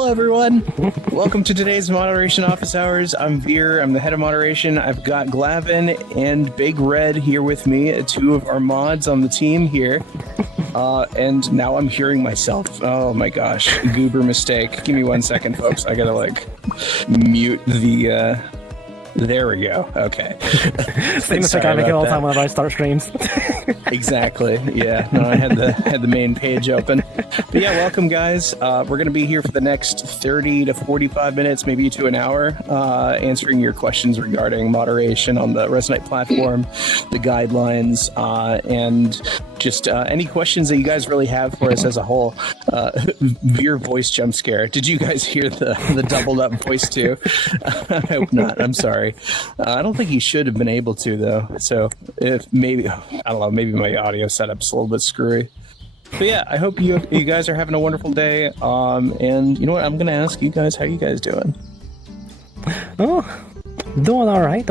Hello, everyone. Welcome to today's Moderation Office Hours. I'm Veer. I'm the head of moderation. I've got Glavin and Big Red here with me, two of our mods on the team here. And now I'm hearing myself. Oh my gosh, goober mistake. Give me 1 second, folks. I gotta mute the. There we go. Okay. Same mistake I make all the time whenever I start streams. Exactly. Yeah. No, I had the main page open. But yeah, welcome guys. We're going to be here for the next 30 to 45 minutes, maybe to an hour, answering your questions regarding moderation on the Resonite platform, the guidelines, and just any questions that you guys really have for us as a whole. Veer voice jump scare. Did you guys hear the doubled up voice too? I hope not. I'm sorry. I don't think you should have been able to though. So if maybe, I don't know, maybe my audio setup's a little bit screwy. But yeah, I hope you guys are having a wonderful day. And you know what? I'm going to ask you guys, how you guys doing? Oh, doing all right.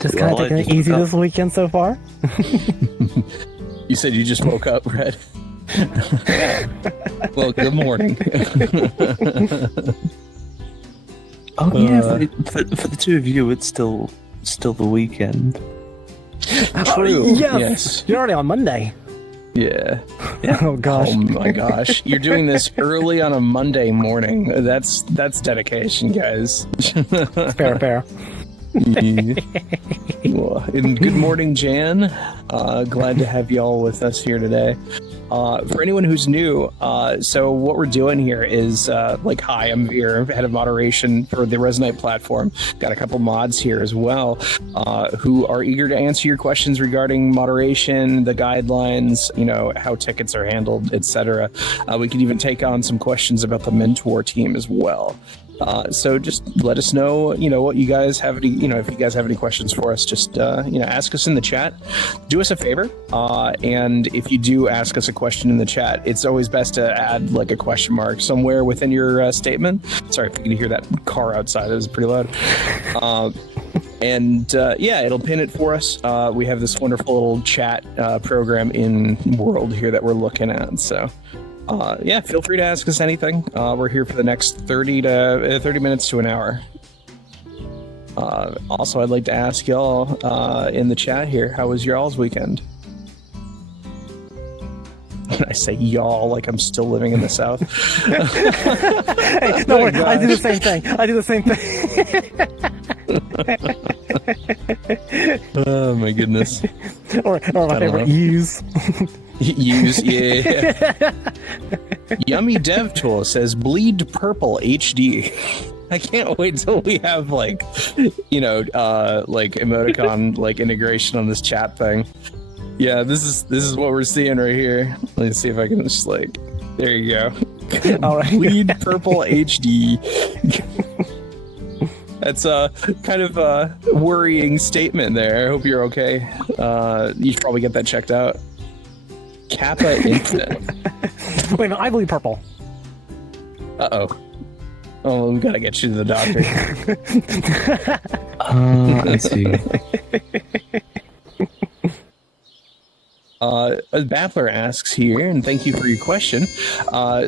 Just kind of taking it easy this weekend so far. You said you just woke up, Red? Well, good morning. Oh yeah, for the two of you, it's still the weekend. True. Yes. You're already on Monday. Yeah. Oh gosh. Oh my gosh. You're doing this early on a Monday morning. That's dedication, guys. Fair. Well, and good morning, Jan. Glad to have y'all with us here today. For anyone who's new, so what we're doing here is, hi, I'm Veer, head of moderation for the Resonite platform. Got a couple mods here as well, who are eager to answer your questions regarding moderation, the guidelines, how tickets are handled, etc. We can even take on some questions about the mentor team as well. So just let us know, what you guys have any, if you guys have any questions for us, just, ask us in the chat. Do us a favor. And if you do ask us a question in the chat, it's always best to add a question mark somewhere within your statement. Sorry if you can hear that car outside. It was pretty loud. It'll pin it for us. We have this wonderful little chat program in World here that we're looking at. So. Feel free to ask us anything. We're here for the next 30 minutes to an hour. Also, I'd like to ask y'all in the chat here, how was y'all's weekend? I say y'all like I'm still living in the South. Hey, don't worry, I do the same thing. Oh my goodness. Or my favorite, use. Use, yeah. Yummy Dev Tool says bleed purple HD. I can't wait till we have emoticon integration on this chat thing. Yeah, this is what we're seeing right here. Let's see if I can just there you go. All right. Bleed purple HD. That's a kind of a worrying statement there. I hope you're okay. You should probably get that checked out. Kappa Infinite. Wait, no, I believe purple. Uh-oh. Oh, we gotta get you to the doctor. I see. Baffler asks here, and thank you for your question.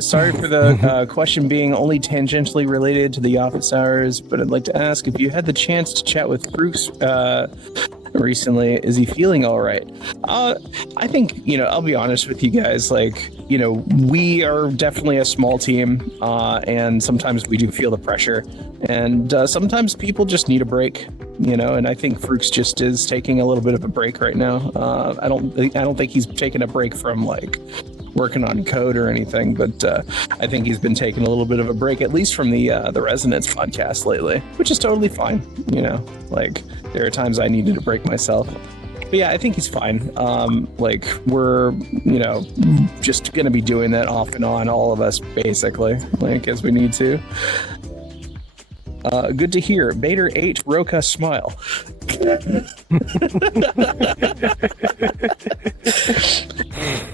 Sorry for the question being only tangentially related to the office hours, but I'd like to ask if you had the chance to chat with Bruce recently, is he feeling all right? I think, I'll be honest with you guys, we are definitely a small team, and sometimes we do feel the pressure, and sometimes people just need a break, and I think Fruks just is taking a little bit of a break right now. I don't think he's taking a break from working on code or anything, but I think he's been taking a little bit of a break, at least from the Resonance podcast lately, which is totally fine. There are times I needed a break myself. But yeah, I think he's fine. We're, just going to be doing that off and on, all of us, basically, as we need to. Good to hear. Bader 8 Roka smile.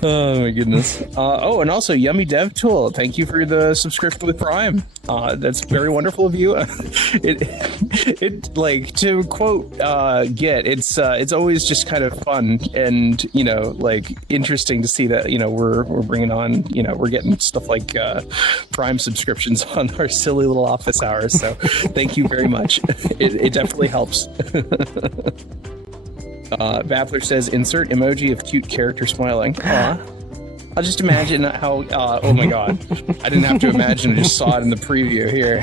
Oh my goodness. Oh, and also Yummy Dev Tool. Thank you for the subscription with Prime. That's very wonderful of you. It like to quote Git. It's always just kind of fun and like interesting to see that we're bringing on we're getting stuff like Prime subscriptions on our silly little office hours. So thank you very much. It definitely helps. Vappler says, insert emoji of cute character smiling. I'll just imagine how, oh my god. I didn't have to imagine, I just saw it in the preview here.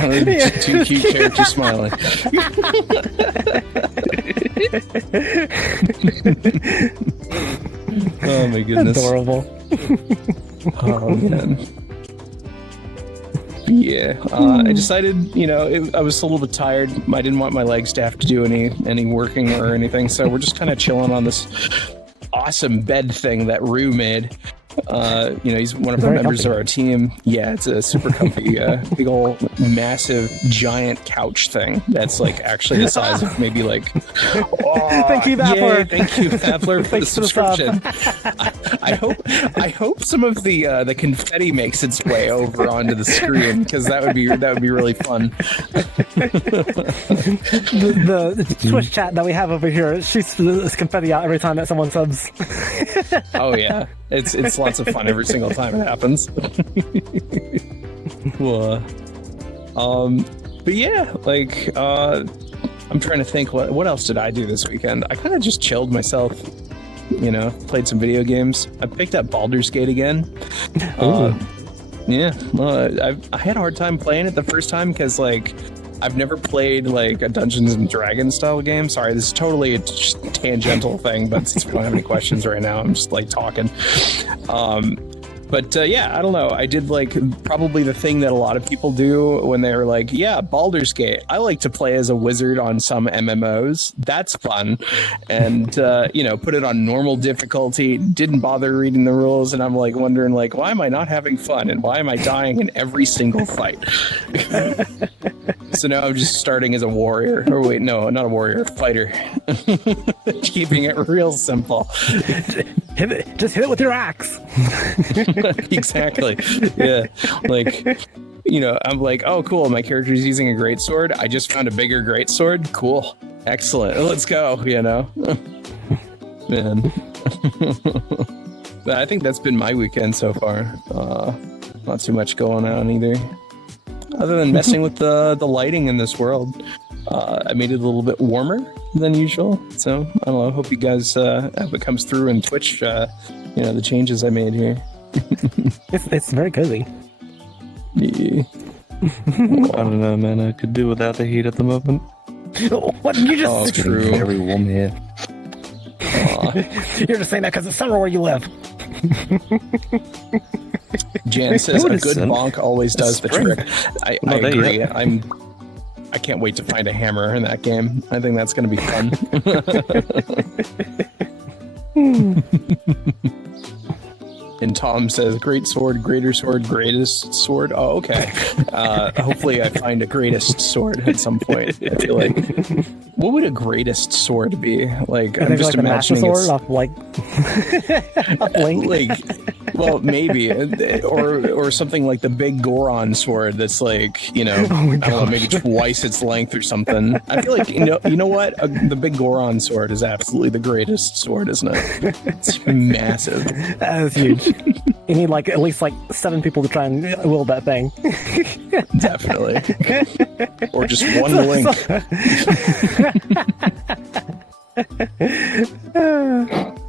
Two cute characters smiling. Oh my goodness. Adorable. Oh man. Yeah, I decided, I was a little bit tired. I didn't want my legs to have to do any working or anything, so we're just kind of chilling on this awesome bed thing that Rue made. He's one of the members of our team. Yeah, it's a super comfy, big old, massive, giant couch thing that's like actually the size of maybe like. Thank you, Vappler. Thank you, Vappler, for the subscription. I hope some of the confetti makes its way over onto the screen because that would be really fun. the Twitch chat that we have over here shoots this confetti out every time that someone subs. Oh yeah. It's lots of fun every single time it happens. But yeah, like I'm trying to think what else did I do this weekend? I kind of just chilled myself, played some video games. I picked up Baldur's Gate again. Yeah, I had a hard time playing it the first time because like I've never played like a Dungeons and Dragons style game. Sorry, this is totally a tangential thing, but since we don't have any questions right now, I'm just like talking. But yeah, I don't know. I did like probably the thing that a lot of people do when they're like, yeah, Baldur's Gate. I like to play as a wizard on some MMOs. That's fun. And, put it on normal difficulty, didn't bother reading the rules. And I'm like wondering like, why am I not having fun? And why am I dying in every single fight? So now I'm just starting as a warrior. Or wait, no, not a warrior, fighter. Keeping it real simple. Just hit it with your axe. Exactly. Yeah. Like, I'm like, oh, cool. My character's using a greatsword. I just found a bigger greatsword. Cool. Excellent. Let's go. Man. But I think that's been my weekend so far. Not too much going on either. Other than messing with the lighting in this world. I made it a little bit warmer than usual. So, I don't know. I hope you guys hope it comes through in Twitch, the changes I made here. It's very cozy. Yeah. I don't know, man. I could do without the heat at the moment. What you just? It's true. Very warm here. You're just saying that because it's summer where you live. Jan says a good bonk always does the trick. I agree. I can't wait to find a hammer in that game. I think that's going to be fun. And Tom says, great sword, greater sword, greatest sword. Oh, okay. Hopefully I find a greatest sword at some point. I feel like, what would a greatest sword be? Like, I'm just like imagining it's... Sword off, like... off Link. Like, well, maybe. Or something like the big Goron sword that's like, I don't know, maybe twice its length or something. I feel like, you know what? The big Goron sword is absolutely the greatest sword, isn't it? It's massive. That is huge. You need like at least like 7 people to try and wield that thing. Definitely. Or just one link.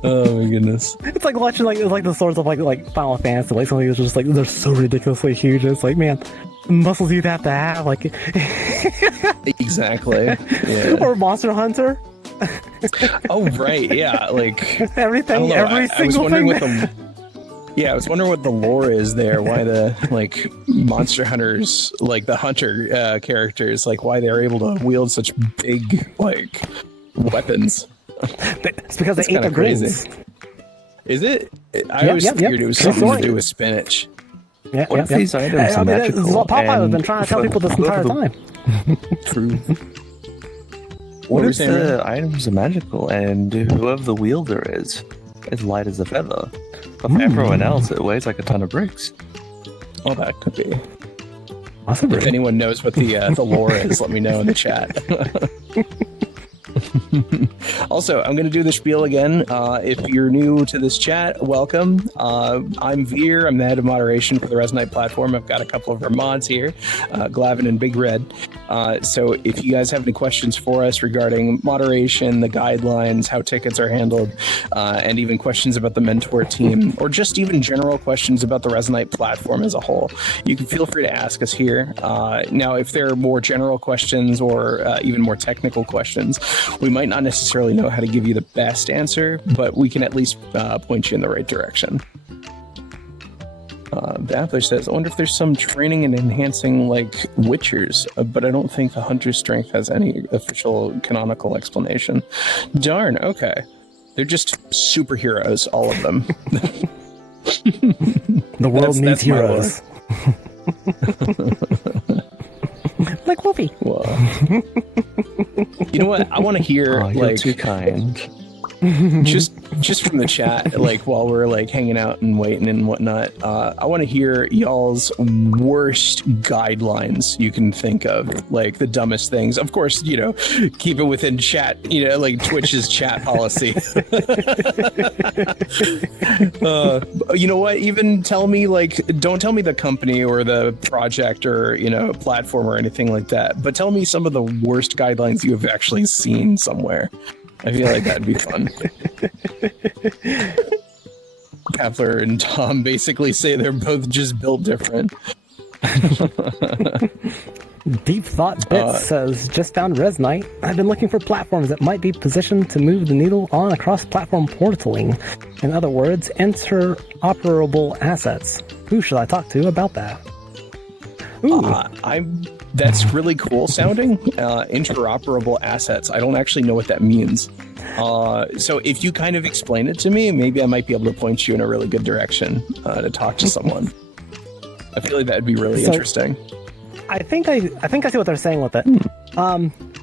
Oh my goodness. It's like watching like the swords of like Final Fantasy. Like something that's just like they're so ridiculously huge. It's like, man, muscles you'd have to have. Like exactly. Yeah. Or Monster Hunter. Oh right, yeah. Like everything, every single thing. I was wondering what the lore is there. Why the like Monster Hunters, like the hunter characters, like why they're able to wield such big like weapons. It's because they ate their greens. Is it? I always figured it was something to do with spinach. Yeah, what if these items are magical? This is what Popeye has been trying to tell people this entire time. True. What if the items are magical and whoever the wielder is as light as a feather. But for everyone else, it weighs like a ton of bricks. Oh, that could be. Awesome. If anyone knows what the lore is, let me know in the chat. Also, I'm going to do the spiel again. If you're new to this chat, welcome. I'm Veer. I'm the head of moderation for the Resonite platform. I've got a couple of our mods here, Glavin and Big Red. So if you guys have any questions for us regarding moderation, the guidelines, how tickets are handled, and even questions about the mentor team, or just even general questions about the Resonite platform as a whole, you can feel free to ask us here. Now, if there are more general questions or even more technical questions, we might not necessarily know how to give you the best answer, but we can at least point you in the right direction. Dathler says, I wonder if there's some training and enhancing like Witchers, but I don't think the Hunter's Strength has any official canonical explanation. Darn, okay. They're just superheroes, all of them. The world needs heroes. Like Wolfie. Well, you know what? I want to hear You're too kind. just from the chat, like while we're like hanging out and waiting and whatnot. I want to hear y'all's worst guidelines you can think of, like the dumbest things. Of course, you know, keep it within chat. You know, like Twitch's chat policy. You know what? Even tell me, like, don't tell me the company or the project or, you know, platform or anything like that, but tell me some of the worst guidelines you have actually seen somewhere. I feel like that'd be fun. Kepler and Tom basically say they're both just built different. Deep Thought Bits says, just found Resonite. I've been looking for platforms that might be positioned to move the needle on across-platform portaling. In other words, interoperable assets. Who should I talk to about that? That's really cool sounding. Interoperable assets. I don't actually know what that means. So if you kind of explain it to me, maybe I might be able to point you in a really good direction to talk to someone. I feel like that'd be really interesting. I think I see what they're saying with it.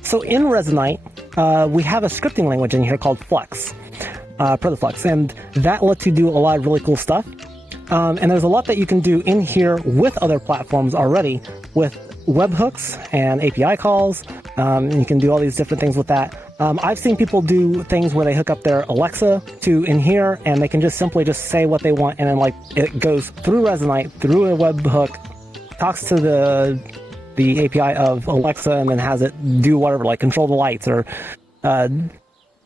So in Resonite, we have a scripting language in here called Flux, Protoflux, and that lets you do a lot of really cool stuff. And there's a lot that you can do in here with other platforms already, with webhooks and API calls, and you can do all these different things with that. I've seen people do things where they hook up their Alexa to in here, and they can just simply just say what they want, and then like it goes through Resonite, through a webhook, talks to the API of Alexa, and then has it do whatever, like control the lights or and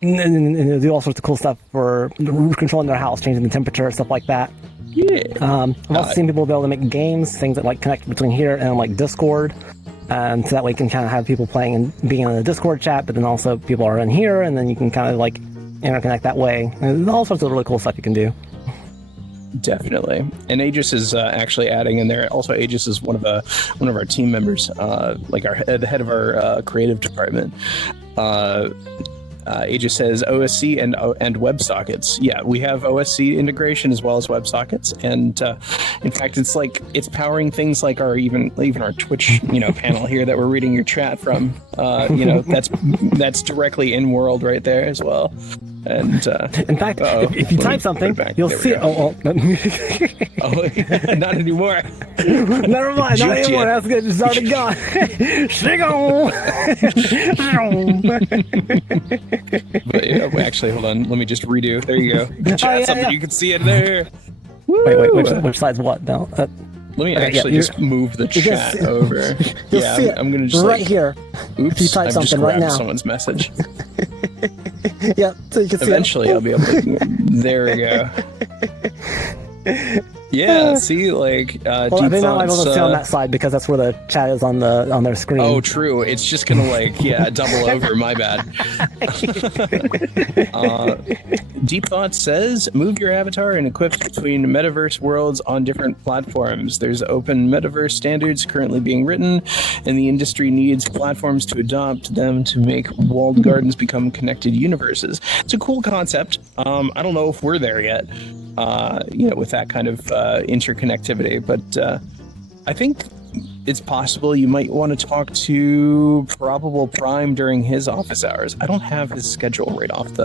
do all sorts of cool stuff for controlling their house, changing the temperature, stuff like that. Yeah. I've also seen people be able to make games, things that like connect between here and like Discord, so that way you can kind of have people playing and being in the Discord chat, but then also people are in here, and then you can kind of like interconnect that way. And all sorts of really cool stuff you can do. Definitely. And Aegis is actually adding in there. Also, Aegis is one of our team members, like the head of our creative department. Aegis says OSC and WebSockets. Yeah, we have OSC integration as well as WebSockets, and in fact, it's powering things like our even our Twitch panel here that we're reading your chat from. That's directly in world right there as well. And in fact, if you type something, you'll see it. Oh, not anymore. Never mind, not anymore. That's good. It's already gone. But actually, hold on. Let me just redo. There you go. Chat something. You can see it there. Wait. Which side's what? No. Let me just move the chat over. You'll see it. I'm gonna just right here. Oops! If you type something right now. Someone's message. Yeah, so you can see Eventually, I'll be able to. There we go. Yeah, see, like well, I think I'm able to see on that side because that's where the chat is on their screen. Oh, true. It's just gonna double over. My bad. Deep Thought says, move your avatar and equip between metaverse worlds on different platforms. There's open metaverse standards currently being written, and the industry needs platforms to adopt them to make walled gardens become connected universes. It's a cool concept. I don't know if we're there yet. With that kind of interconnectivity, but I think it's possible you might want to talk to Probable Prime during his office hours. I don't have his schedule right off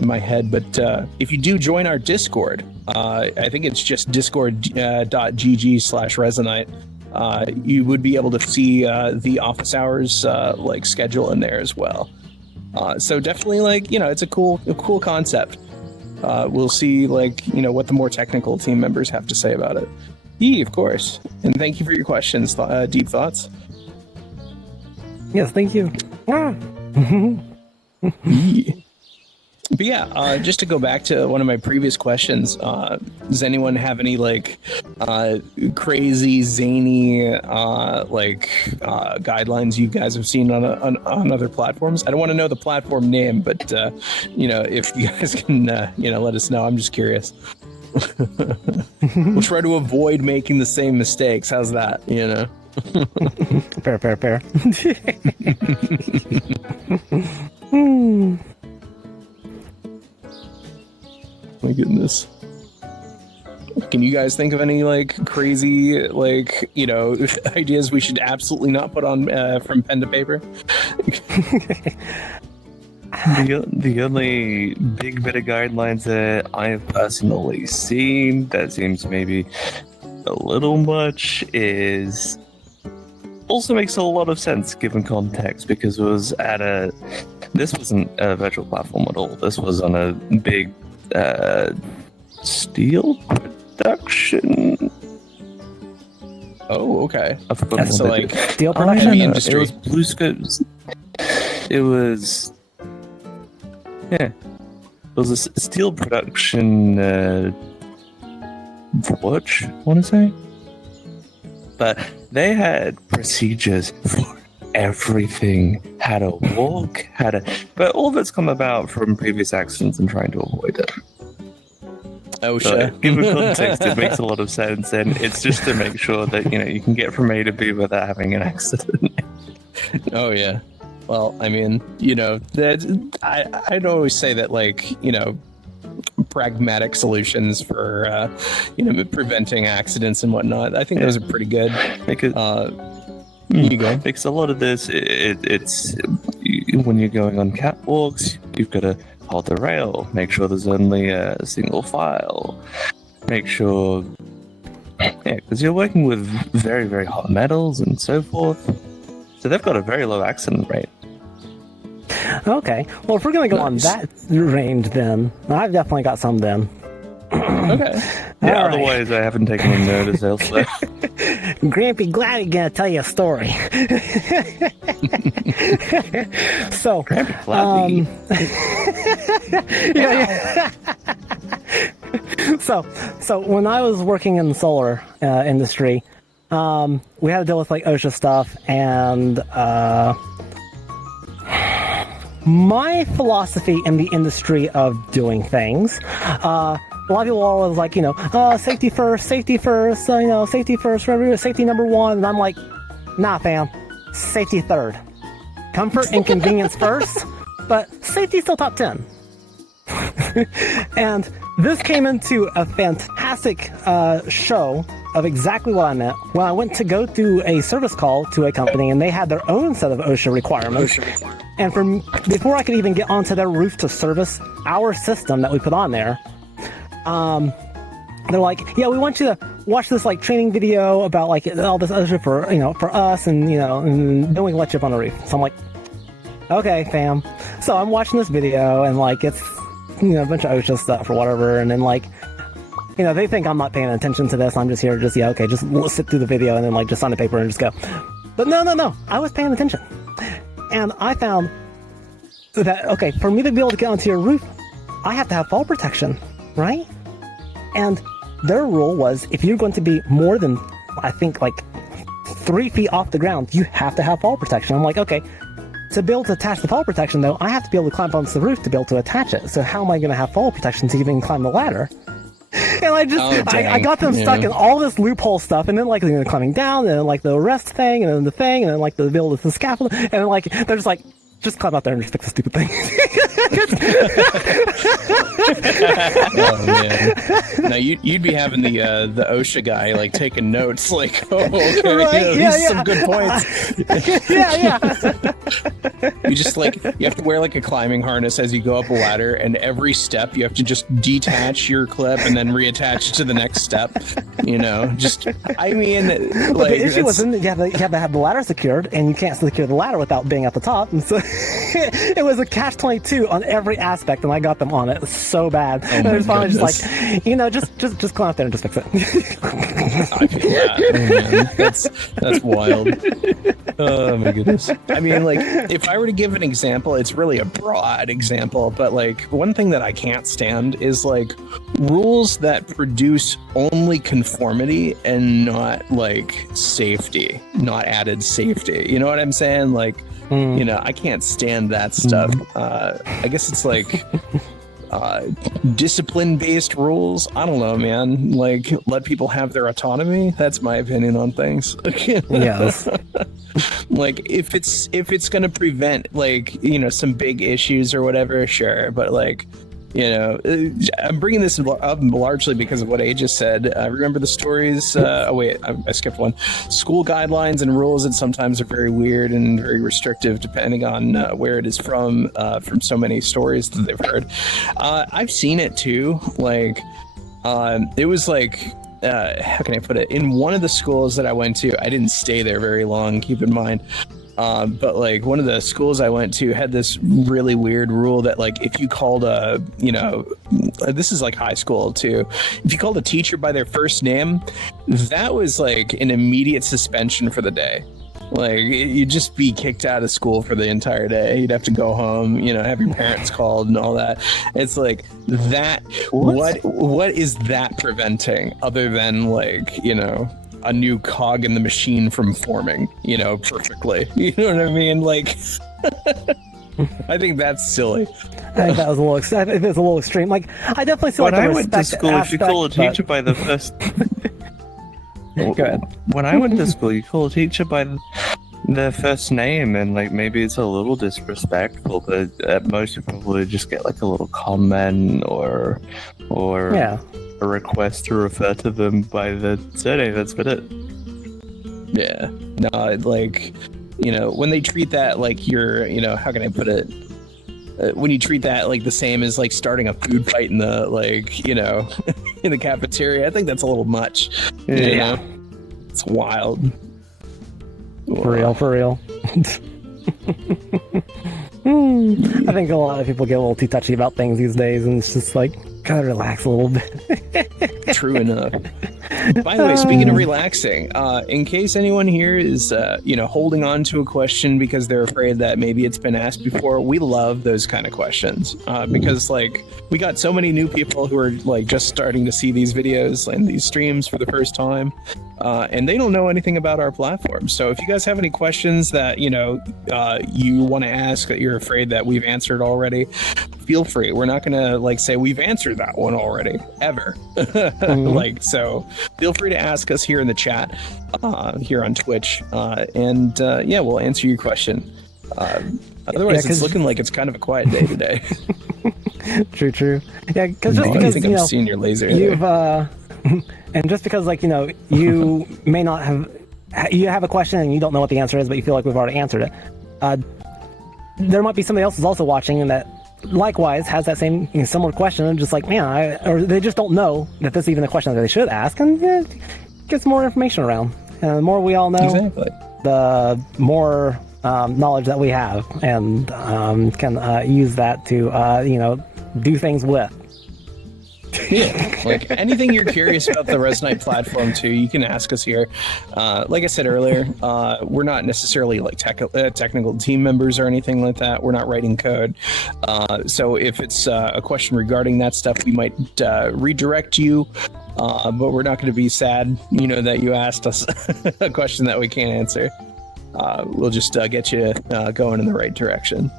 my head, but if you do join our Discord, I think it's just discord.gg/Resonite. You would be able to see the office hours like schedule in there as well. So definitely, like, it's a cool concept. We'll see, like, what the more technical team members have to say about it. Yeah, of course. And thank you for your questions, Deep Thoughts. Yes, thank you. Yeah. But yeah, just to go back to one of my previous questions, does anyone have any like crazy zany guidelines you guys have seen on other platforms? I don't want to know the platform name, but if you guys can let us know. I'm just curious. We'll try to avoid making the same mistakes. How's that? Fair. My goodness. Can you guys think of any like crazy ideas we should absolutely not put on from pen to paper? The only big bit of guidelines that I've personally seen that seems maybe a little much is also makes a lot of sense given context, because it was this wasn't a virtual platform at all. This was on a big steel production. Oh, okay. I forgot So like steel production? heavy industry. It was blue scopes. It was it was a steel production watch, I want to say. But they had procedures for everything. How to walk, but all that's come about from previous accidents and trying to avoid it. Oh, So, shit. given context, it makes a lot of sense, and it's just to make sure that you can get from A to B without having an accident. Oh, yeah. Well, I mean, that I'd always say that, like, pragmatic solutions for, preventing accidents and whatnot. I think those are pretty good. Because you go. Because a lot of this, it's when you're going on catwalks, you've got to hold the rail, make sure there's only a single file, make sure, because you're working with very, very hot metals and so forth. So they've got a very low accident rate. Okay. Well, if we're going to go on that range, then I've definitely got some then. Okay. Yeah, All right. otherwise I haven't taken a notice elsewhere. Grampy Gladdy gonna tell you a story. So, Gladly. So when I was working in the solar industry, we had to deal with like OSHA stuff, and my philosophy in the industry of doing things, a lot of people are always like, safety first, safety first, safety first, safety number one. And I'm like, nah, fam, safety third. Comfort and convenience first, but safety still top 10. And this came into a fantastic show of exactly what I meant when I went to go do a service call to a company, and they had their own set of OSHA requirements. And before I could even get onto their roof to service our system that we put on there, they're like, yeah, we want you to watch this like training video about like all this OSHA for us, and and then we can let you up on the roof. So I'm like, okay, fam. So I'm watching this video, and like it's a bunch of OSHA stuff or whatever, and then like they think I'm not paying attention to this. I'm just here to just just sit through the video and then like just sign the paper and just go. But no, I was paying attention, and I found that for me to be able to get onto your roof, I have to have fall protection, right? And their rule was, if you're going to be more than, I think, like 3 feet off the ground, you have to have fall protection. I'm like, okay, to be able to attach the fall protection, though, I have to be able to climb onto the roof to be able to attach it. So how am I going to have fall protection to even climb the ladder? And I got them stuck in all this loophole stuff, and then like climbing down, and then like the arrest thing, and then the thing, and then like the build of the scaffold, and then like they're just like, just climb out there and just fix the stupid thing. Oh, man. Now you'd be having the OSHA guy like taking notes, like, oh, okay, Right, these are some good points. Yeah. You just you have to wear like a climbing harness as you go up a ladder, and every step you have to just detach your clip and then reattach it to the next step. I mean, But the issue was you have to have the ladder secured, and you can't secure the ladder without being at the top. And so it was a catch-22 on every aspect, and I got them on it so bad. Oh, and it was finally just like, just climb up there and just fix it. Man. That's wild. Oh my goodness. I mean, like, if I were to give an example, it's really a broad example, but like one thing that I can't stand is like rules that produce only conformity and not like safety, not added safety. You know what I'm saying? Like, I can't stand that stuff. I guess it's like discipline-based rules. I don't know, man. Like, let people have their autonomy. That's my opinion on things. Yes. Like, if it's going to prevent some big issues or whatever, sure. But like, I'm bringing this up largely because of what A just said. Remember the stories? I skipped one. School guidelines and rules that sometimes are very weird and very restrictive depending on where it is from so many stories that they've heard. I've seen it too. Like, it was like, how can I put it? In one of the schools that I went to, I didn't stay there very long, keep in mind. But like one of the schools I went to had this really weird rule that like if you called this is like high school too, if you called a teacher by their first name, that was like an immediate suspension for the day. Like you'd just be kicked out of school for the entire day. You'd have to go home, have your parents called and all that. It's like that. What is that preventing other than like, a new cog in the machine from forming, perfectly. You know what I mean? Like, I think that's silly. I think that was a little extreme. Like, I definitely feel when like I went to school, if you call a teacher by the first... Go ahead. When I went to school, you call a teacher by their first name, and like maybe it's a little disrespectful, but at most you probably just get like a little comment or yeah. a request to refer to them by the surname. That's about it. Yeah. No, like, when they treat that like you're, how can I put it? When you treat that like the same as like starting a food fight in the in the cafeteria, I think that's a little much. Yeah. It's wild. For real. I think a lot of people get a little too touchy about things these days, and it's just like, gotta relax a little bit. True enough. By the way, speaking of relaxing, in case anyone here is, holding on to a question because they're afraid that maybe it's been asked before, we love those kind of questions because, like, we got so many new people who are, like, just starting to see these videos and these streams for the first time, and they don't know anything about our platform. So if you guys have any questions that, you want to ask that you're afraid that we've answered already, feel free. We're not going to, say we've answered that one already, ever. Mm-hmm. So feel free to ask us here in the chat, here on Twitch, and we'll answer your question. Otherwise, it's looking like it's kind of a quiet day today. True. Yeah, because I think I've seen your laser. You've and just because you may not have a question and you don't know what the answer is, but you feel like we've already answered it. There might be somebody else who's also watching and that likewise has that same similar question, and just like, or they just don't know that this is even a question that they should ask, and get some more information around. And the more we all know, exactly, the more knowledge that we have, and can use that to do things with. Yeah, like anything you're curious about the Resonite platform too, you can ask us here. Like I said earlier, we're not necessarily like technical team members or anything like that. We're not writing code. So if it's a question regarding that stuff, we might redirect you. But we're not going to be sad, that you asked us a question that we can't answer. We'll just get you going in the right direction.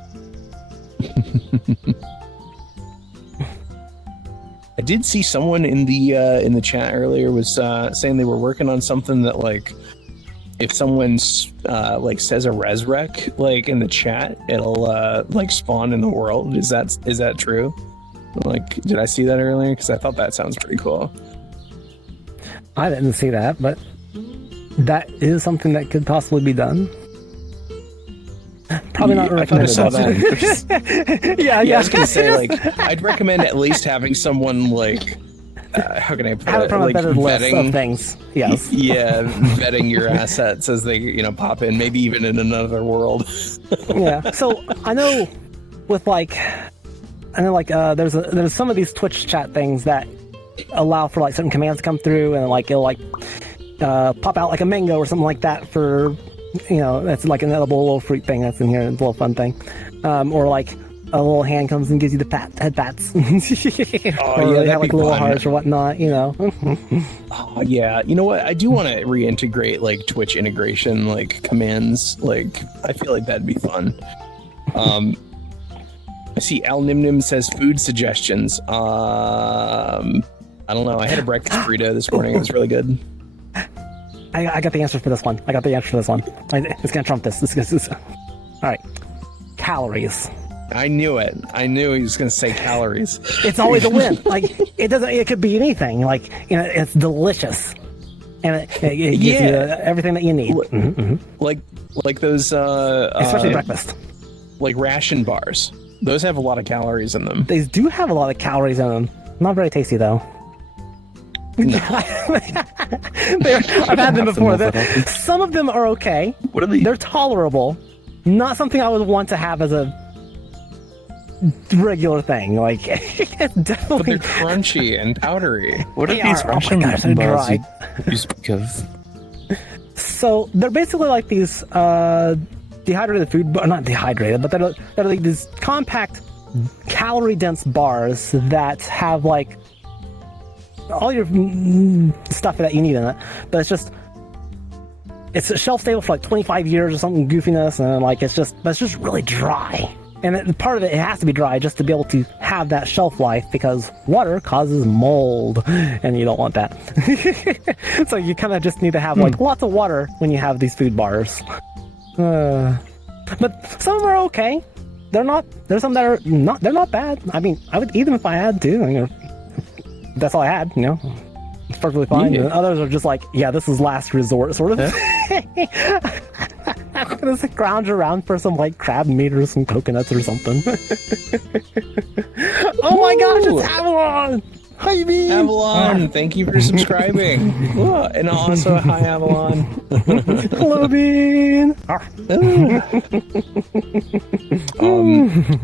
I did see someone in the chat earlier was saying they were working on something that, like, if someone says a resurrect in the chat, it'll spawn in the world. Is that true? Like, did I see that earlier? Because I thought that sounds pretty cool. I didn't see that, but that is something that could possibly be done. Probably not I kind of recommended. saw that. Yeah, Yeah, I was gonna say, like, I'd recommend at least having someone like, how can I put have it it? from a Like better list of vetting, thess. Yes. yeah, vetting your assets as they, pop in, maybe even in another world. Yeah. So I know with there's some of these Twitch chat things that allow for like certain commands to come through, and like it'll like pop out like a mango or something like that for, that's like an edible little fruit thing that's in here. It's a little fun thing. Or like a little hand comes and gives you the head pats. Or yeah, they have like be little fun. hearts or whatnot, Oh, yeah, you know what? I do want to reintegrate like Twitch integration, like commands. Like, I feel like that'd be fun. I see Al Nimnim says food suggestions. I don't know. I had a breakfast burrito this morning. It was really good. I got the answer for this one. It's gonna trump this. All right. Calories. I knew it. I knew he was going to say calories. It's always a win. Like, it could be anything. Like, it's delicious. And it gives you everything that you need. Like those especially breakfast. like ration bars. Those have a lot of calories in them. They do have a lot of calories in them. Not very tasty though. I've had them before. Some of them are okay. What are they? They're tolerable. Not something I would want to have as a regular thing. Like, it's But definitely. they're crunchy and powdery. What are They these are. Oh my Russian gosh, they're bars dry. you speak of? So they're basically like these dehydrated food, not dehydrated, but they're like these compact, calorie-dense bars that have like all your stuff that you need in it. But it's shelf stable for like 25 years or something goofiness, and like it's just really dry. And part of it has to be dry just to be able to have that shelf life, because water causes mold, and you don't want that. So you kind of just need to have like lots of water when you have these food bars. But some of them are okay. There's some that are not. They're not bad. I mean, I would eat them if I had to. That's all I had. It's perfectly fine. Yeah. And others are just like, yeah, this is last resort sort of. I'm gonna scrounge around for some like crab meat or some coconuts or something. Oh my gosh, it's Avalon! Hi, Bean! Avalon, thank you for subscribing. And also, hi, Avalon. Hello, Bean!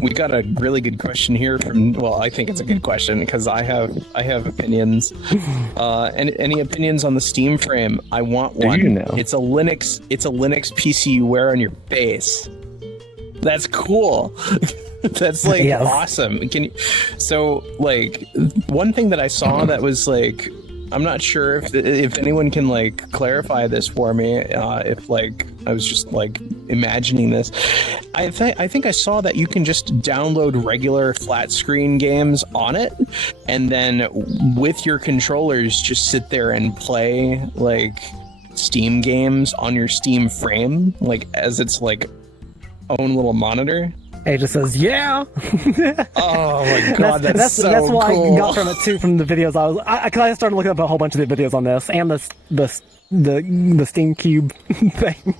We got a really good question here from. Well, I think it's a good question because I have opinions. Any opinions on the Steam frame? I want one. you know? It's a Linux PC you wear on your face. That's cool. That's like Yes. awesome. So like one thing that I saw that was like, I'm not sure if anyone can like clarify this for me. If like I was just like imagining this, I think I saw that you can just download regular flat screen games on it, and then with your controllers just sit there and play like Steam games on your Steam frame, like as its like own little monitor. It just says, yeah! Oh my god, that's so that's what cool. I got from it too, from the videos because I started looking up a whole bunch of the videos on this, and the Steam Cube thing.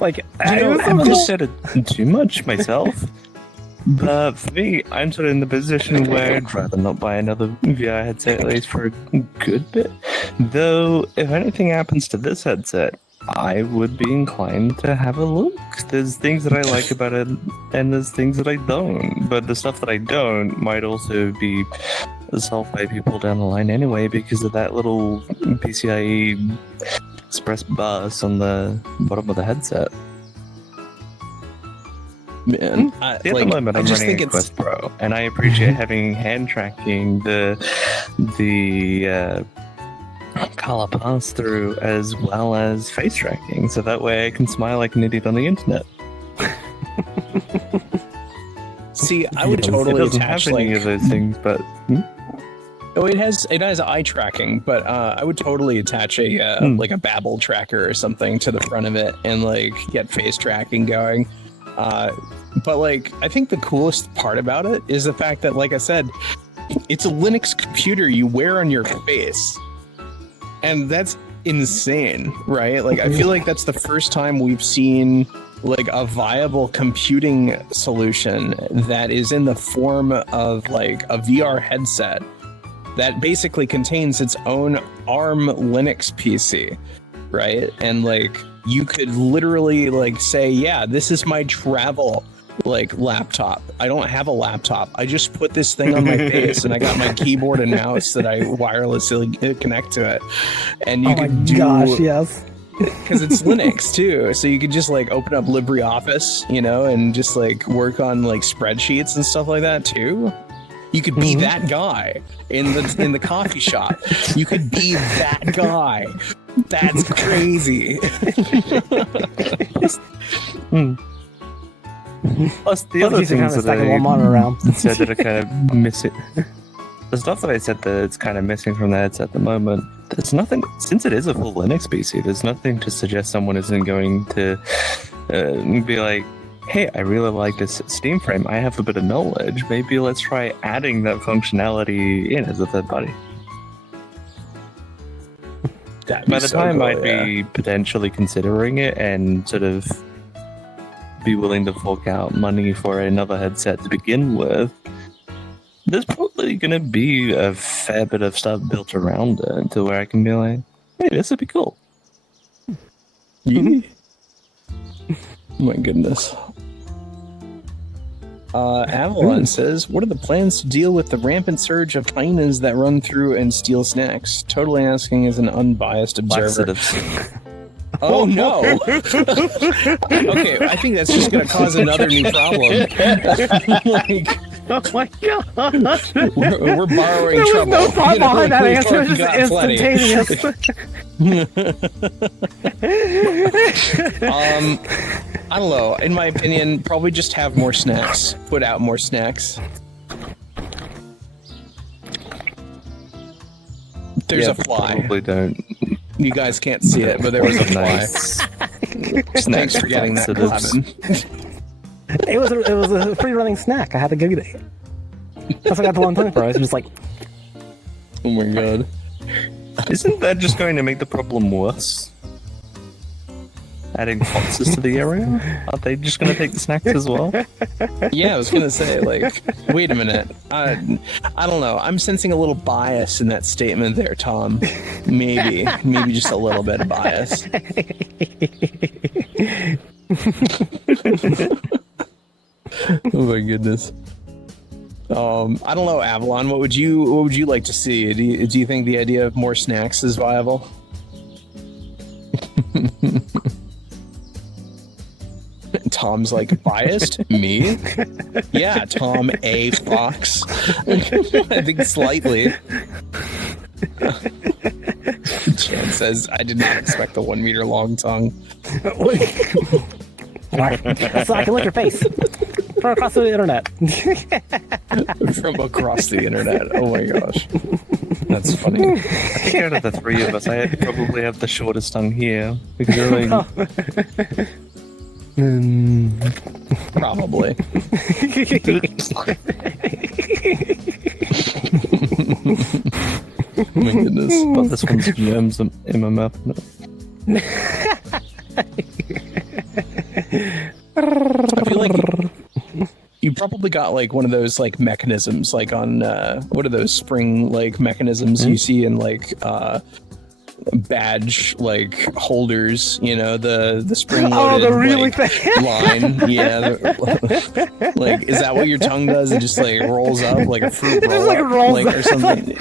Like, I haven't just said it too much myself. But for me, I'm sort of in the position where I'd rather not buy another VR headset, at least for a good bit. Though, if anything happens to this headset, I would be inclined to have a look. There's things that I like about it, and there's things that I don't. But the stuff that I don't might also be solved by people down the line anyway, because of that little PCIe express bus on the bottom of the headset. Man, At the moment, I'm running a Quest Pro, and I appreciate having hand tracking, the color pass through, as well as face tracking, so that way I can smile like an idiot on the internet. See, I would It totally doesn't attach have any like. of those things, but Oh, it has eye tracking, but I would totally attach a like a Babel tracker or something to the front of it and like get face tracking going. But like, I think the coolest part about it is the fact that, like I said, it's a Linux computer you wear on your face. And that's insane, right? Like, I feel like that's the first time we've seen like a viable computing solution that is in the form of like a VR headset that basically contains its own ARM Linux PC, right? And like, you could literally like say, yeah, this is my travel like laptop. I don't have a laptop. I just put this thing on my face and I got my keyboard and mouse that I wirelessly connect to it. And you can do, gosh, yes. because it's Linux too. So you could just like open up LibreOffice, you know, and just like work on like spreadsheets and stuff like that too. You could be that guy in the coffee shop. You could be that guy. That's crazy. Plus, the other things that I said that are kind of missing. The stuff that I said that it's kind of missing from the headset at the moment. There's nothing, since it is a full Linux PC. There's nothing to suggest someone isn't going to be like, hey, I really like this Steam frame. I have a bit of knowledge. Maybe let's try adding that functionality in as a third party. By the time I'd be potentially considering it and sort of be willing to fork out money for another headset to begin with, there's probably going to be a fair bit of stuff built around it to where I can be like, hey, this would be cool. Yeah. My goodness. Avalon says, what are the plans to deal with the rampant surge of hyenas that run through and steal snacks? Totally asking as an unbiased observer. Oh no! Okay, I think that's just going to cause another new problem. Like, Oh my god! we're borrowing There was trouble. no thought behind that we've answer. It was already just got instantaneous. I don't know. In my opinion, probably just have more snacks. Put out more snacks. There's a fly. Probably don't. You guys can't see it, but there was a fly. Thanks for getting that, Clavin. It was a free running snack. I had to go get it. That's what I got the long tongue for. I was just like, Oh my god. Isn't that just going to make the problem worse? Adding foxes to the area? Are they just going to take the snacks as well? Yeah, I was gonna say, like, wait a minute. I don't know. I'm sensing a little bias in that statement there, Tom. Maybe just a little bit of bias. Oh my goodness. I don't know, Avalon. What would you like to see? Do you think the idea of more snacks is viable? Tom's like, biased? Me? Yeah, Tom A. Fox. I think slightly. Chan says, I did not expect the 1 meter long tongue. so I can lick your face from across the internet. From across the internet. Oh my gosh. That's funny. I think out of the three of us, I probably have the shortest tongue here. Because you're like... Probably. My goodness. But this one's germs in my mouth. I feel like you probably got like one of those like mechanisms, like on what are those spring like mechanisms you see in like badge like holders, you know, the spring loaded the really like, line. Yeah. Like, is that what your tongue does? It just like rolls up like a fruit roll like up, rolls like, or something.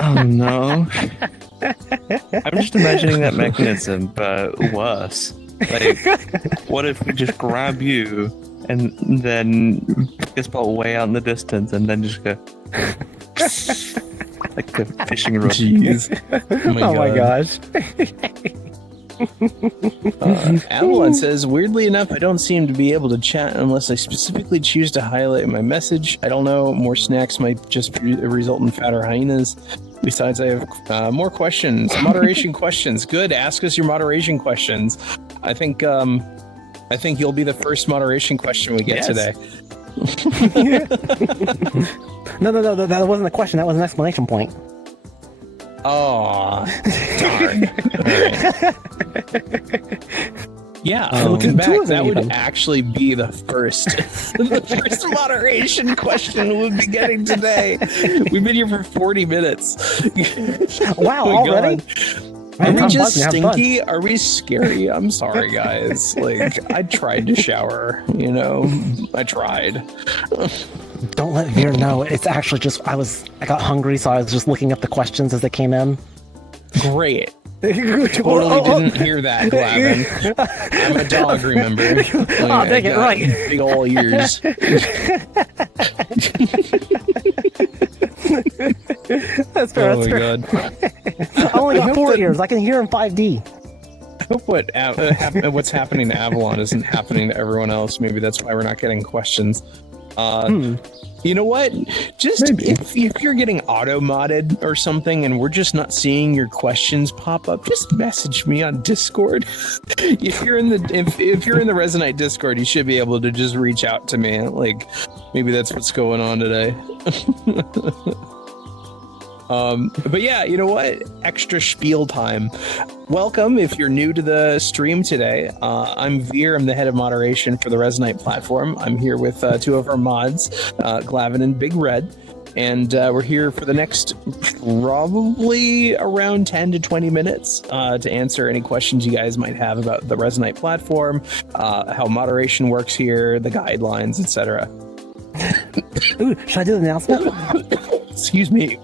Oh no. I'm just imagining that mechanism, but worse. Like, what if we just grab you and then pick a spot way out in the distance and then just go like a fishing rod? Jeez. Oh my gosh. Avalon says, weirdly enough, I don't seem to be able to chat unless I specifically choose to highlight my message. I don't know, more snacks might just result in fatter hyenas. Besides, I have more questions, moderation questions. Good, ask us your moderation questions. I think I think you'll be the first moderation question we get today. No, that wasn't a question. That was an exclamation point. Oh, darn. All right. Yeah, looking back, that would actually be the first moderation question we'll be getting today. We've been here for 40 minutes. Wow, Oh already? God. Are we just stinky? Are we scary? I'm sorry, guys. Like, I tried to shower, you know? I tried. Don't let Veer know. It's actually just, I got hungry, so I was just looking up the questions as they came in. Great. Totally didn't hear that, Glavin. I'm a dog, remember? Oh, dang it, right. Big ol' ears. That's fair, Oh that's my fair. God. I only got 4 ears. I can hear in 5D. I hope what's happening to Avalon isn't happening to everyone else. Maybe that's why we're not getting questions. You know what? Just if you're getting auto-modded or something and we're just not seeing your questions pop up, just message me on Discord. If you're in the Resonite Discord, you should be able to just reach out to me. Like, maybe that's what's going on today. But yeah, you know what? Extra spiel time. Welcome if you're new to the stream today. I'm Veer. I'm the head of moderation for the Resonite platform. I'm here with two of our mods, Glavin and Big Red. And we're here for the next probably around 10 to 20 minutes to answer any questions you guys might have about the Resonite platform, how moderation works here, the guidelines, etc. Ooh, should I do the announcement? Excuse me.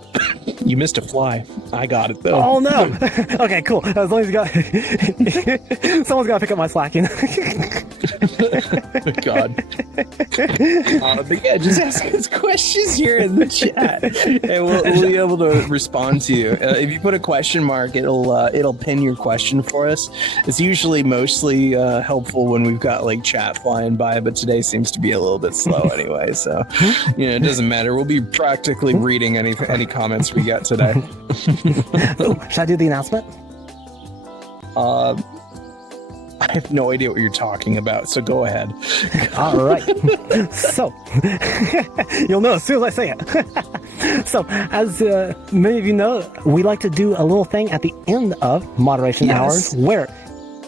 You missed a fly. I got it though. Oh no! Okay, cool. As long as you got, someone's got to pick up my slacking. God. But yeah, just ask us questions here in the chat, and we'll be able to respond to you. If you put a question mark, it'll pin your question for us. It's usually mostly helpful when we've got like chat flying by, but today seems to be a little bit slow anyway. So it doesn't matter. We'll be practically reading any comments we get today. Ooh, should I do the announcement? I have no idea what you're talking about, so go ahead. All right. So, you'll know as soon as I say it. So, as many of you know, we like to do a little thing at the end of moderation hours where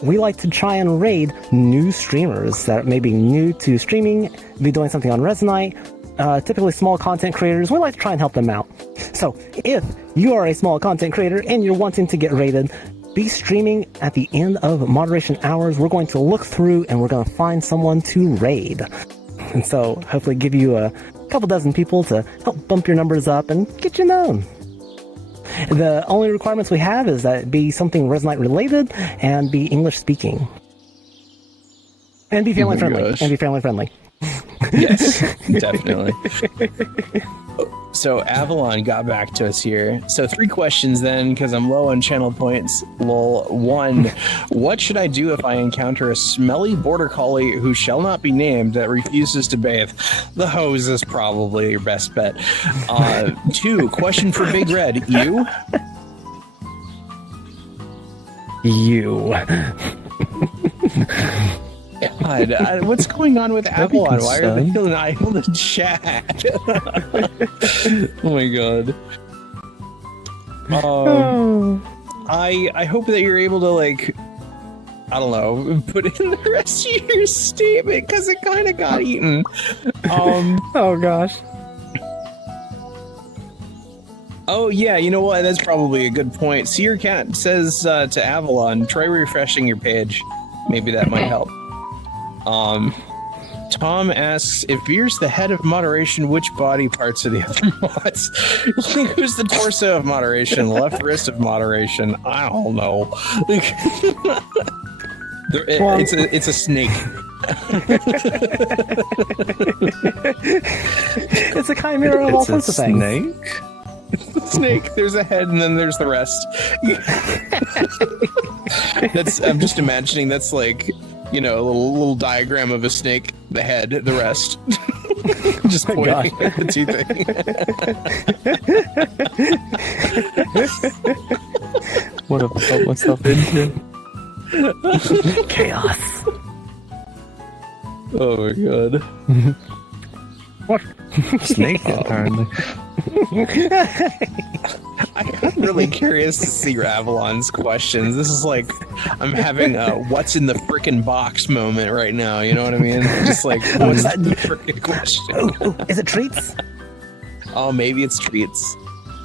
we like to try and raid new streamers that may be new to streaming, be doing something on Resonite, typically small content creators. We like to try and help them out. So, if you are a small content creator and you're wanting to get raided, be streaming at the end of moderation hours. We're going to look through and we're going to find someone to raid. And so hopefully give you a couple dozen people to help bump your numbers up and get you known. The only requirements we have is that it be something Resonite related and be English speaking. And be family friendly. Yes, definitely. So Avalon got back to us here. So 3 questions then, because I'm low on channel points. Lol. 1, what should I do if I encounter a smelly border collie who shall not be named that refuses to bathe? The hose is probably your best bet. 2, question for Big Red. You? God, what's going on with Avalon? Why are they not able to chat? Oh my God. I hope that you're able to, like, I don't know, put in the rest of your statement because it kind of got eaten. Oh gosh. Oh yeah, you know what? That's probably a good point. Seer Cat says to Avalon, try refreshing your page. Maybe that might help. Tom asks, if Veer's the head of moderation, which body parts are the other mods? Who's the torso of moderation? The left wrist of moderation? I don't know. It's a snake. It's a chimera of all sorts of things. Snake. There's a head and then there's the rest. I'm just imagining that's like, you know, a little diagram of a snake, the head, the rest. Just pointing at the 2 things. What have I put myself into? Chaos. Oh my god. What? Snake, apparently. I'm really curious to see Ravelon's questions. This is like I'm having a "what's in the frickin' box" moment right now. You know what I mean? Just like what's the frickin' question? Ooh, is it treats? Oh, maybe it's treats.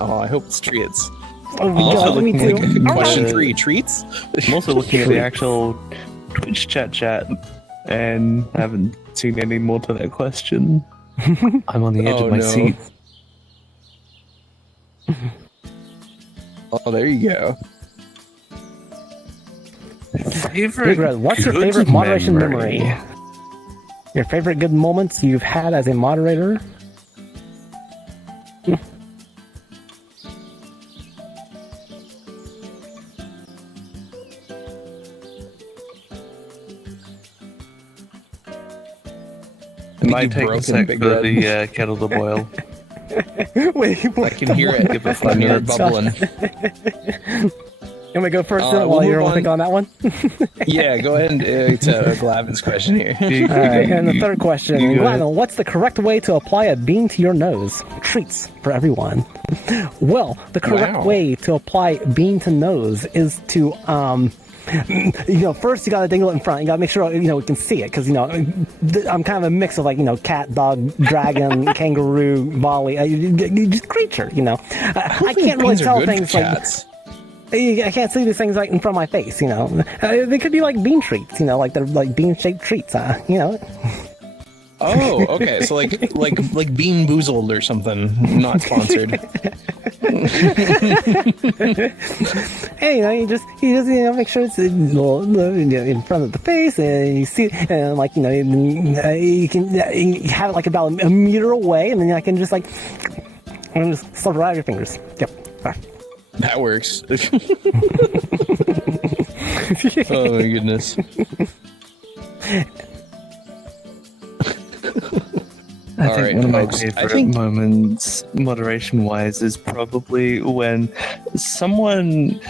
Oh, I hope it's treats. Oh my Also god, me looking too. like question Alright. 3: treats. I'm also looking at the actual Twitch chat, and haven't seen any more to that question. I'm on the edge Oh, of my no. seat. Oh, there you go. Favorite? Red, what's your good favorite moderation memory? Your favorite good moments you've had as a moderator? I Might think take you've a broken sec Big for Red. the kettle to boil. Wait, I can hear it. Give it 5 I hear it minutes. bubbling. You want me to go first We'll while you're move working on that one? Yeah, go ahead to Glavin's question here. All right, and the third question. You go ahead. Glavin, what's the correct way to apply a bean to your nose? Treats for everyone. Well, the correct Wow. way to apply bean to nose is to, first you gotta dangle it in front. You gotta make sure, we can see it, because, I'm kind of a mix of, cat, dog, dragon, kangaroo, volley, just creature, I can't really Beans are tell good for things like... cats. I can't see these things right in front of my face, They could be like bean treats, like they're like bean-shaped treats, Oh, okay. So like Bean Boozled or something. Not sponsored. Hey, you just make sure it's a little, in front of the face, and you see, and you can have it like about a meter away, and then I can just slip it right out of your fingers. Yep. That works. Oh my goodness. I All think right, one of my folks. favorite moments, moderation-wise, is probably when someone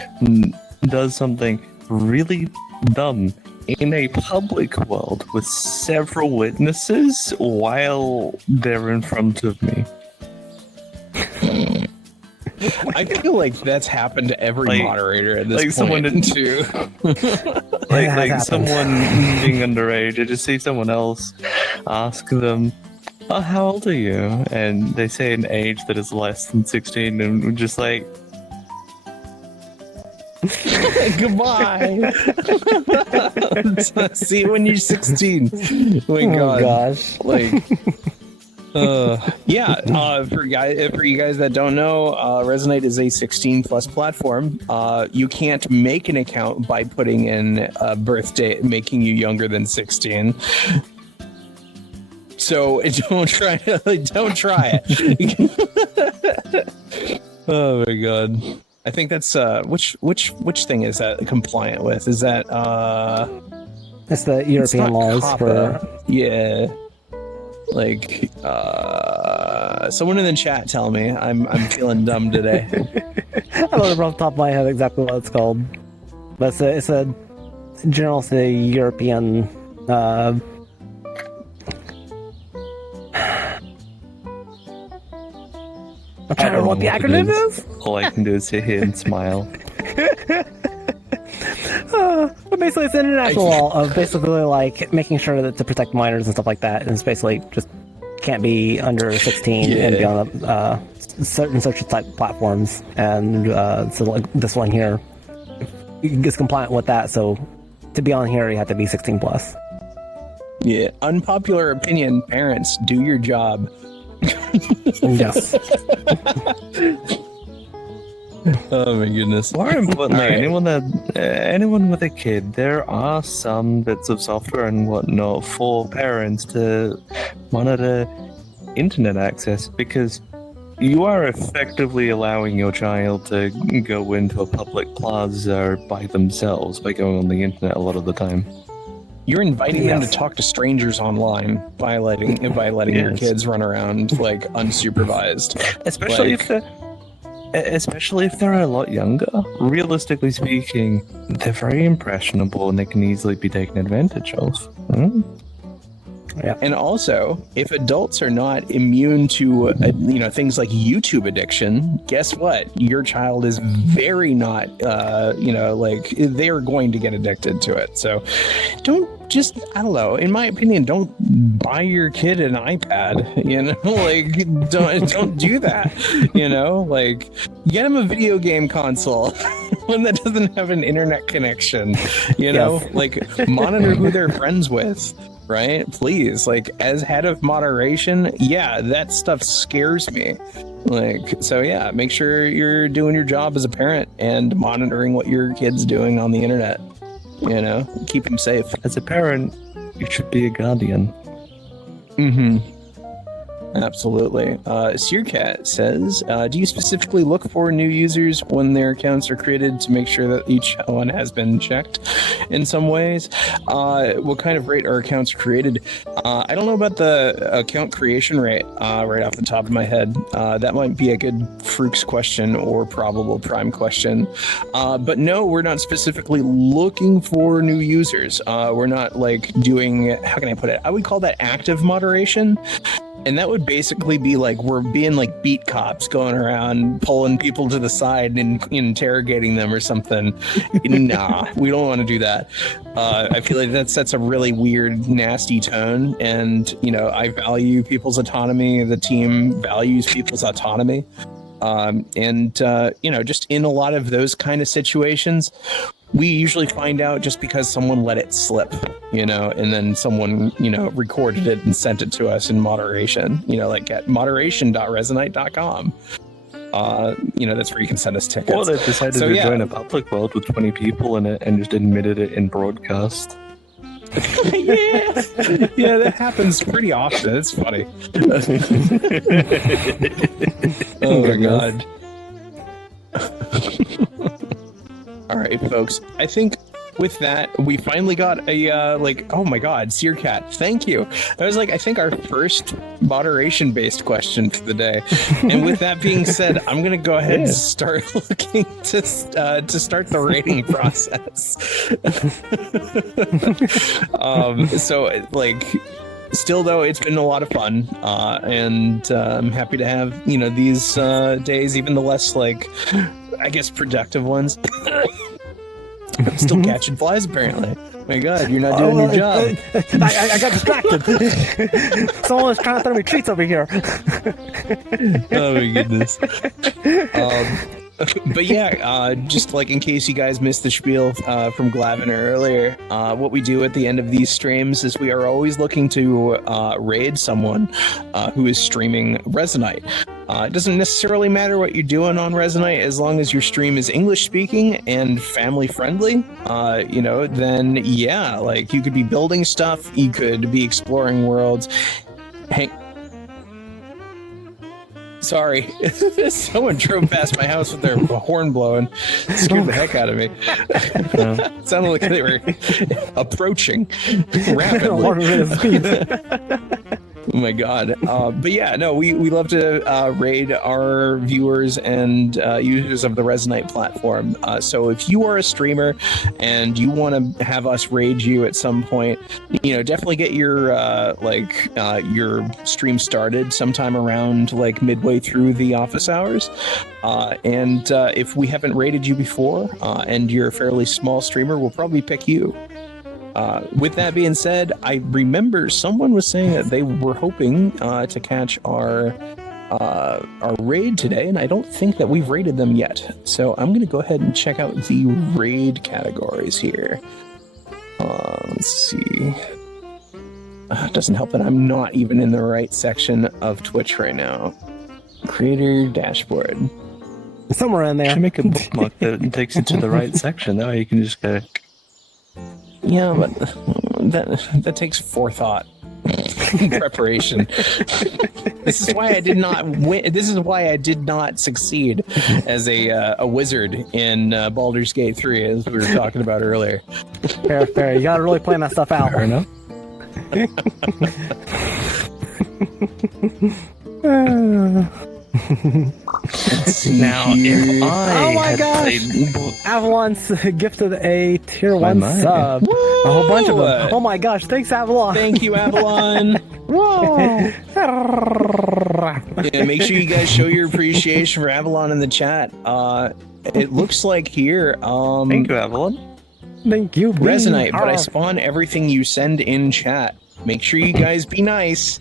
does something really dumb in a public world with several witnesses while they're in front of me. I feel like that's happened to every Like- moderator at this like point someone didn't- too. Like happened. someone being underage, I just see someone else ask them, "Oh, how old are you?" And they say an age that is less than 16, and we're just like, Goodbye. See you when you're 16. Oh my Oh god. gosh. For you guys that don't know, Resonite is a 16 plus platform. You can't make an account by putting in a birthday making you younger than 16. So don't try it. Oh my god. I think that's which thing is that compliant with? Is that It's the it's European not laws COPPA. for. Yeah. Someone in the chat tell me. I'm feeling dumb today. I don't remember off the top of my head exactly what it's called, but it's a general to European. I'm trying to remember what the acronym is. all I can do is sit here and smile. But basically, it's international law of basically making sure that to protect minors and stuff like that, and it's basically just can't be under 16 and be on certain social type platforms, and so this one here is compliant with that. So to be on here, you have to be 16 plus. Yeah. Unpopular opinion, parents, do your job. Yes. Oh my goodness. More importantly, All right. anyone with a kid, there are some bits of software and whatnot for parents to monitor internet access, because you are effectively allowing your child to go into a public plaza by themselves by going on the internet a lot of the time. You're inviting them to Yes. talk to strangers online by letting your Yes. kids run around unsupervised. Especially Like- if they're a lot younger. Realistically speaking, they're very impressionable and they can easily be taken advantage of. Yeah. And also, if adults are not immune to things like YouTube addiction, guess what? Your child is very not they're going to get addicted to it. So I don't know, in my opinion, don't buy your kid an iPad, don't do that, get him a video game console, one that doesn't have an internet connection, monitor who they're friends with, right? Please, as head of moderation, that stuff scares me. Make sure you're doing your job as a parent and monitoring what your kid's doing on the internet. Keep them safe. As a parent, you should be a guardian. Mm-hmm. Absolutely. Searcat says, do you specifically look for new users when their accounts are created to make sure that each one has been checked in some ways? What kind of rate are accounts created? I don't know about the account creation rate right off the top of my head. That might be a good Fruks question or probable prime question. But no, we're not specifically looking for new users. We're not doing, how can I put it? I would call that active moderation. And that would basically be we're being beat cops going around pulling people to the side and interrogating them or something. Nah, we don't want to do that. I feel like that sets a really weird, nasty tone. And, I value people's autonomy. The team values people's autonomy. Just in a lot of those kind of situations, we usually find out just because someone let it slip, and then someone, recorded it and sent it to us in moderation, at moderation.resonite.com. That's where you can send us tickets. Or they decided to join a public world with 20 people in it and just admitted it in broadcast. Yeah, that happens pretty often. It's funny. Oh my god. All right, folks. I think with that, we finally got a oh my god, Searcat, thank you. That was I think our first moderation-based question for the day. And with that being said, I'm gonna go ahead and start looking to start the rating process. Still though, it's been a lot of fun, and I'm happy to have these days, even the less I guess productive ones. I'm still catching flies, apparently. My god, you're not doing your job. I got distracted. Someone was trying to throw me treats over here. Oh my goodness. But just in case you guys missed the spiel from Glaviner earlier, what we do at the end of these streams is we are always looking to raid someone who is streaming Resonite. It doesn't necessarily matter what you're doing on Resonite as long as your stream is English speaking and family friendly. Then you could be building stuff, you could be exploring worlds. Hey. Sorry, someone drove past my house with their horn blowing. It scared the heck out of me. It sounded like they were approaching rapidly. Oh my god. We love to raid our viewers and users of the Resonite platform. So if you are a streamer and you want to have us raid you at some point, definitely get your stream started sometime around midway through the office hours. And if we haven't raided you before and you're a fairly small streamer, we'll probably pick you. With that being said, I remember someone was saying that they were hoping to catch our raid today, and I don't think that we've raided them yet. So I'm going to go ahead and check out the raid categories here. Let's see. It doesn't help that I'm not even in the right section of Twitch right now. Creator dashboard. Somewhere in there. You should make a bookmark that takes you to the right section. That way you can just go... Yeah, but that takes forethought, preparation. This is why I did not win. This is why I did not succeed as a wizard in Baldur's Gate 3, as we were talking about earlier. Fair. You gotta really plan that stuff out. Fair enough. Let's see Now, here. if I Oh my had gosh. played... Avalon's gifted a tier 1 my. sub. A whole bunch of them. Whoa. Oh my gosh, thanks Avalon. Thank you, Avalon. Whoa. Yeah, make sure you guys show your appreciation for Avalon in the chat. It looks like here, Thank you, Avalon. Thank you. Resonite, but I Arr. spawn everything you send in chat. Make sure you guys be nice.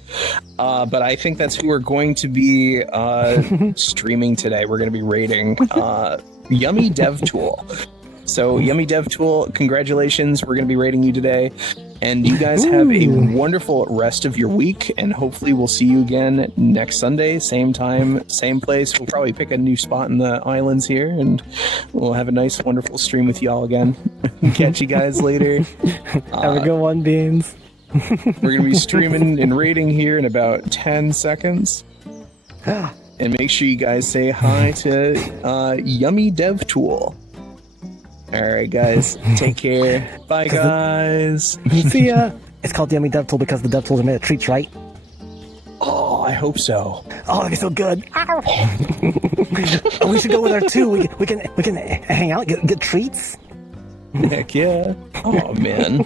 But I think that's who we're going to be streaming today. We're going to be rating Yummy Dev Tool. So, Yummy Dev Tool, congratulations. We're going to be rating you today. And you guys have a wonderful rest of your week. And hopefully we'll see you again next Sunday, same time, same place. We'll probably pick a new spot in the islands here. And we'll have a nice, wonderful stream with y'all again. Catch you guys later. Have a good one, Beans. We're going to be streaming and rating here in about 10 seconds. And make sure you guys say hi to Yummy Dev Tool. All right, guys. Take care. Bye, guys. See ya. It's called Yummy Dev Tool because the Dev Tools are made of treats, right? Oh, I hope so. Oh, they're so good. We should go with her too. We can hang out, get treats. Heck yeah. Oh, man.